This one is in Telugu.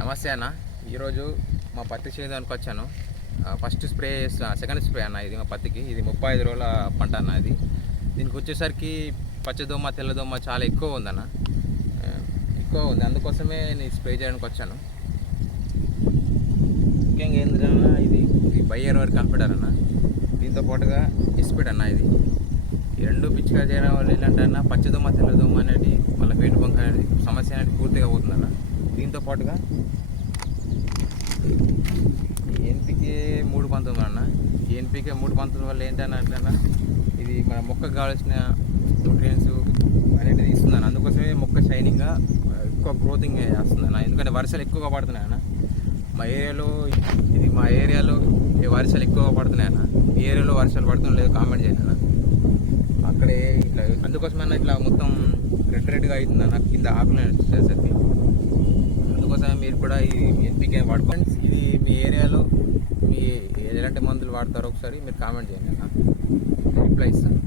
నమస్తే అన్న. ఈరోజు మా పత్తి చేనుకి వచ్చాను. ఫస్ట్ స్ప్రే చేస్తా, సెకండ్ స్ప్రే అన్న ఇది మా పత్తికి. ఇది 35 రోజుల పంట అన్న. ఇది దీనికి వచ్చేసరికి పచ్చదోమ తెల్లదోమ చాలా ఎక్కువ ఉందన్న. ఎక్కువ ఉంది, అందుకోసమే నేను స్ప్రే చేయడానికి వచ్చాను. ముఖ్యంగా ఏంటన్నా ఇది బయ్యర్ వరకు కంప్యూటర్ అన్న. దీంతో పాటుగా ఎస్పీడ్ అన్న. ఇది ఈ రెండు పిచ్చిగా చేయడం వల్ల ఏంటంటే అన్న పచ్చదోమ తెల్లదోమ అనేది మళ్ళీ పెయింట్ బంక్ అనేది సమస్య అనేది పూర్తిగా పోతుందన్న. దీంతో పాటుగా ఎన్పికే 319 అన్న. ఈ ఎన్పికే 319 వల్ల ఏంటన్నా ఇది మన మొక్కకు కావాల్సిన న్యూట్రియన్స్ అనేది ఇస్తుందన్న. అందుకోసమే మొక్క షైనింగ్గా ఎక్కువ గ్రోతింగ్ చేస్తుందన్న. ఎందుకంటే వర్షాలు ఎక్కువగా పడుతున్నాయి అన్న మా ఏరియాలో వర్షాలు ఎక్కువగా పడుతున్నాయి అన్న. ఈ ఏరియాలో వర్షాలు పడుతున్నాయి లేదు కామెంట్ చేయండి అన్న. అక్కడే ఇట్లా అందుకోసమైనా ఇట్లా మొత్తం రెడ్గా అవుతుందన్న కింద ఆకులు వచ్చేసరికి. అందుకోసమే మీరు కూడా ఈ ఎన్పికే వాడుకోండి. ఇది మీ ఏరియాలో మీ ఎలాంటి మందులు వాడతారో ఒకసారి మీరు కామెంట్ చేయండి అన్న. రిప్లై ఇస్తాను.